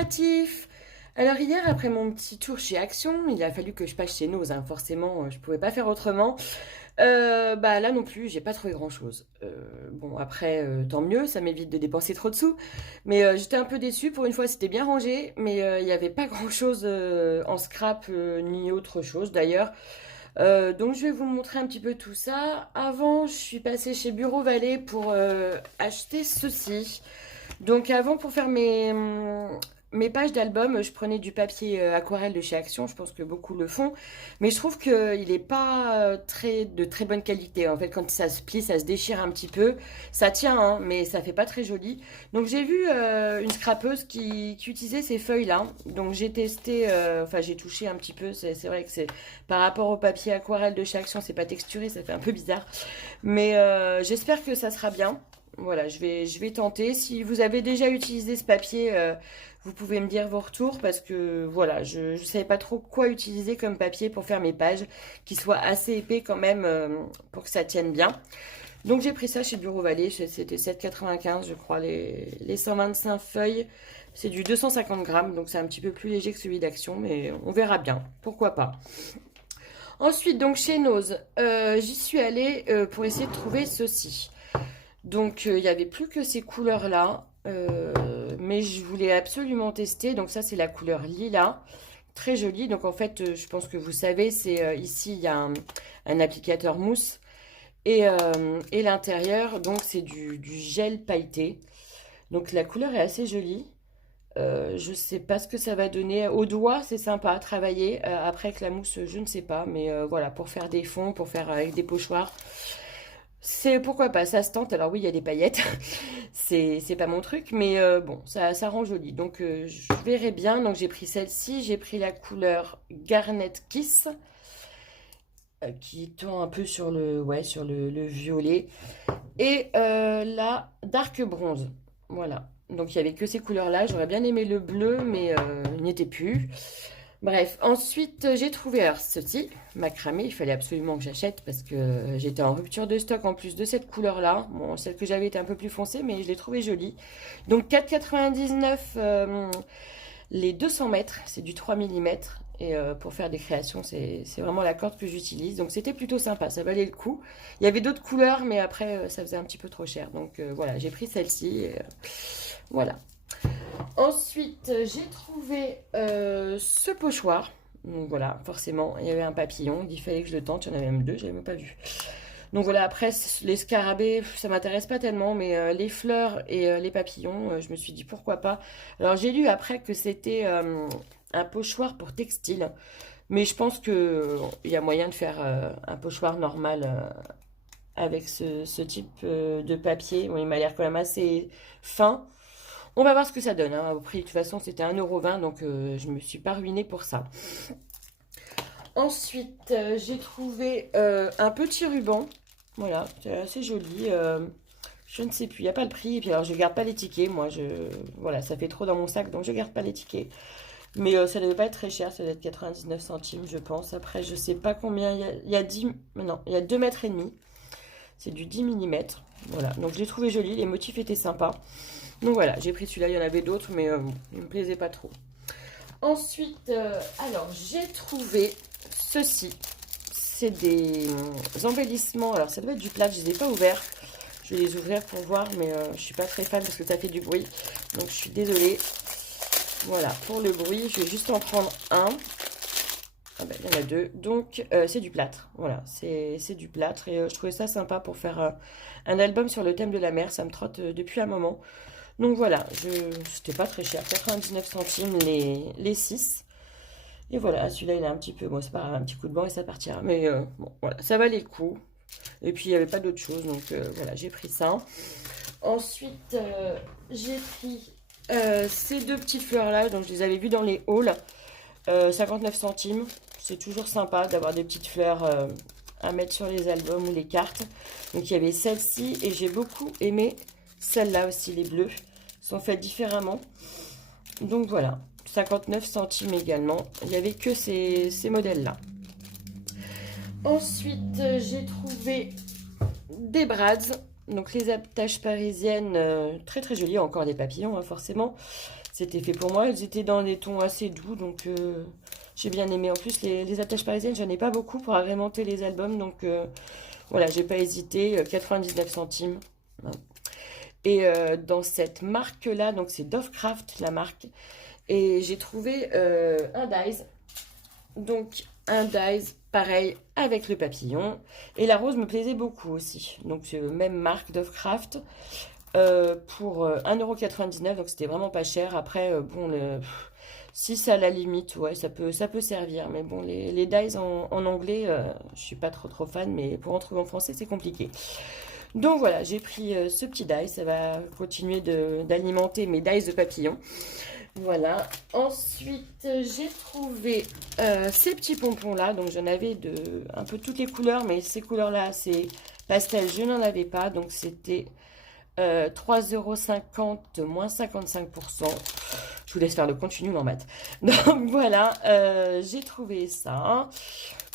créatif. Alors hier, après mon petit tour chez Action, il a fallu que je passe chez Nose, hein, forcément, je pouvais pas faire autrement. Bah là non plus, j'ai pas trouvé grand-chose. Bon après, tant mieux, ça m'évite de dépenser trop de sous. Mais j'étais un peu déçue, pour une fois c'était bien rangé, mais il n'y avait pas grand-chose en scrap ni autre chose d'ailleurs. Donc je vais vous montrer un petit peu tout ça. Avant, je suis passée chez Bureau Vallée pour acheter ceci. Donc avant, pour faire mes pages d'album, je prenais du papier aquarelle de chez Action. Je pense que beaucoup le font. Mais je trouve qu'il n'est pas de très bonne qualité. En fait, quand ça se plie, ça se déchire un petit peu. Ça tient, hein, mais ça fait pas très joli. Donc j'ai vu une scrapeuse qui utilisait ces feuilles-là. Donc j'ai testé, enfin j'ai touché un petit peu. C'est vrai que c'est par rapport au papier aquarelle de chez Action, c'est pas texturé, ça fait un peu bizarre. Mais j'espère que ça sera bien. Voilà, je vais tenter. Si vous avez déjà utilisé ce papier, vous pouvez me dire vos retours parce que voilà, je ne savais pas trop quoi utiliser comme papier pour faire mes pages, qui soit assez épais quand même pour que ça tienne bien. Donc j'ai pris ça chez Bureau Vallée, c'était 7,95 je crois, les 125 feuilles. C'est du 250 grammes, donc c'est un petit peu plus léger que celui d'Action, mais on verra bien, pourquoi pas. Ensuite, donc chez Nose, j'y suis allée pour essayer de trouver ceci. Donc il n'y avait plus que ces couleurs-là, mais je voulais absolument tester. Donc ça c'est la couleur lilas, très jolie. Donc en fait je pense que vous savez, c'est ici il y a un applicateur mousse et l'intérieur donc c'est du gel pailleté. Donc la couleur est assez jolie. Je sais pas ce que ça va donner. Au doigt, c'est sympa à travailler. Après, avec la mousse, je ne sais pas. Mais voilà, pour faire des fonds, pour faire avec des pochoirs, c'est pourquoi pas, ça se tente. Alors oui, il y a des paillettes, c'est pas mon truc, mais bon, ça rend joli. Donc je verrai bien. Donc j'ai pris celle-ci, j'ai pris la couleur Garnet Kiss, qui tend un peu sur le violet, et la Dark Bronze. Voilà. Donc il y avait que ces couleurs-là. J'aurais bien aimé le bleu, mais il n'y était plus. Bref, ensuite j'ai trouvé alors ceci, macramé, il fallait absolument que j'achète parce que j'étais en rupture de stock en plus de cette couleur-là. Bon, celle que j'avais était un peu plus foncée, mais je l'ai trouvée jolie. Donc 4,99 les 200 mètres, c'est du 3 mm. Et pour faire des créations, c'est vraiment la corde que j'utilise. Donc c'était plutôt sympa, ça valait le coup. Il y avait d'autres couleurs, mais après ça faisait un petit peu trop cher. Donc voilà, j'ai pris celle-ci. Voilà. Ensuite, j'ai trouvé ce pochoir. Donc voilà, forcément, il y avait un papillon. Il fallait que je le tente. Il y en avait même deux, je n'avais même pas vu. Donc voilà, après, les scarabées, ça m'intéresse pas tellement. Mais les fleurs et les papillons, je me suis dit pourquoi pas. Alors j'ai lu après que c'était un pochoir pour textile. Mais je pense qu'il y a moyen de faire un pochoir normal avec ce type de papier. Bon, il m'a l'air quand même assez fin. On va voir ce que ça donne, hein. Au prix, de toute façon, c'était 1,20 €, donc je ne me suis pas ruinée pour ça. Ensuite, j'ai trouvé un petit ruban. Voilà, c'est assez joli. Je ne sais plus, il n'y a pas le prix. Et puis alors, je ne garde pas les tickets. Moi, voilà, ça fait trop dans mon sac, donc je ne garde pas les tickets. Mais ça ne devait pas être très cher, ça doit être 99 centimes, je pense. Après, je ne sais pas combien. Il y a 10, non, il y a 2,5 m. C'est du 10 mm. Voilà, donc je l'ai trouvé joli. Les motifs étaient sympas. Donc voilà, j'ai pris celui-là, il y en avait d'autres, mais il ne me plaisait pas trop. Ensuite, alors j'ai trouvé ceci. C'est des embellissements. Alors ça doit être du plâtre, je ne les ai pas ouverts. Je vais les ouvrir pour voir, mais je ne suis pas très fan parce que ça fait du bruit. Donc je suis désolée. Voilà, pour le bruit, je vais juste en prendre un. Ah ben, il y en a deux. Donc c'est du plâtre. Voilà, c'est du plâtre. Et je trouvais ça sympa pour faire un album sur le thème de la mer. Ça me trotte depuis un moment. Donc voilà, c'était pas très cher, 99 centimes les 6. Et voilà, celui-là il a un petit peu, bon c'est pas grave, un petit coup de banc et ça partira. Mais bon, voilà, ça valait le coup. Et puis il n'y avait pas d'autre chose, donc voilà, j'ai pris ça. Ensuite, j'ai pris ces deux petites fleurs-là, donc je les avais vues dans les hauls. 59 centimes, c'est toujours sympa d'avoir des petites fleurs à mettre sur les albums ou les cartes. Donc il y avait celle-ci et j'ai beaucoup aimé celle-là aussi, les bleus sont faites différemment. Donc voilà, 59 centimes également. Il n'y avait que ces modèles-là. Ensuite, j'ai trouvé des brads. Donc les attaches parisiennes, très très jolies. Encore des papillons, hein, forcément. c'était fait pour moi. Elles étaient dans des tons assez doux, donc j'ai bien aimé. En plus, les attaches parisiennes, j'en ai pas beaucoup pour agrémenter les albums, donc voilà, j'ai pas hésité. 99 centimes. Et dans cette marque-là, donc c'est Dovecraft, la marque, et j'ai trouvé un dies. Donc un dies, pareil, avec le papillon. Et la rose me plaisait beaucoup aussi. Donc même marque Dovecraft. Pour 1,99 €, donc c'était vraiment pas cher. Après, bon, si c'est à la limite, ouais, ça peut servir. Mais bon, les dies en anglais, je suis pas trop fan, mais pour en trouver en français, c'est compliqué. Donc voilà, j'ai pris ce petit die, ça va continuer d'alimenter mes dies de papillon. Voilà. Ensuite, j'ai trouvé ces petits pompons-là. Donc j'en avais de un peu toutes les couleurs, mais ces couleurs-là, c'est pastel, je n'en avais pas. Donc c'était 3,50 € moins 55%. Je vous laisse faire le compte, je suis nulle en maths. Donc voilà, j'ai trouvé ça.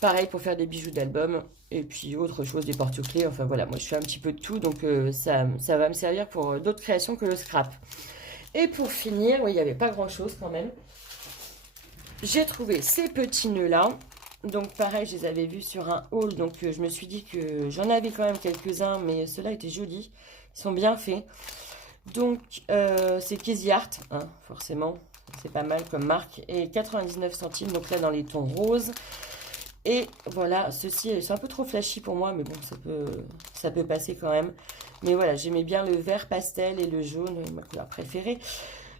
Pareil pour faire des bijoux d'album. Et puis autre chose, des porte-clés. Enfin voilà, moi je fais un petit peu de tout. Donc ça va me servir pour d'autres créations que le scrap. Et pour finir, oui, il n'y avait pas grand-chose quand même. J'ai trouvé ces petits nœuds-là. Donc pareil, je les avais vus sur un haul. Donc je me suis dit que j'en avais quand même quelques-uns. Mais ceux-là étaient jolis. Ils sont bien faits. Donc c'est Casey Art, hein, forcément. C'est pas mal comme marque. Et 99 centimes. Donc là dans les tons roses. Et voilà, ceci, c'est un peu trop flashy pour moi, mais bon, ça peut passer quand même. Mais voilà, j'aimais bien le vert pastel et le jaune, ma couleur préférée.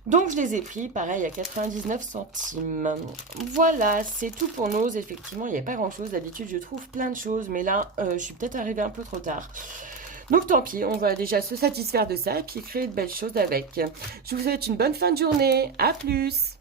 Donc je les ai pris, pareil, à 99 centimes. Voilà, c'est tout pour Nose. Effectivement, il n'y a pas grand-chose. D'habitude, je trouve plein de choses, mais là, je suis peut-être arrivée un peu trop tard. Donc tant pis, on va déjà se satisfaire de ça et puis créer de belles choses avec. Je vous souhaite une bonne fin de journée. À plus!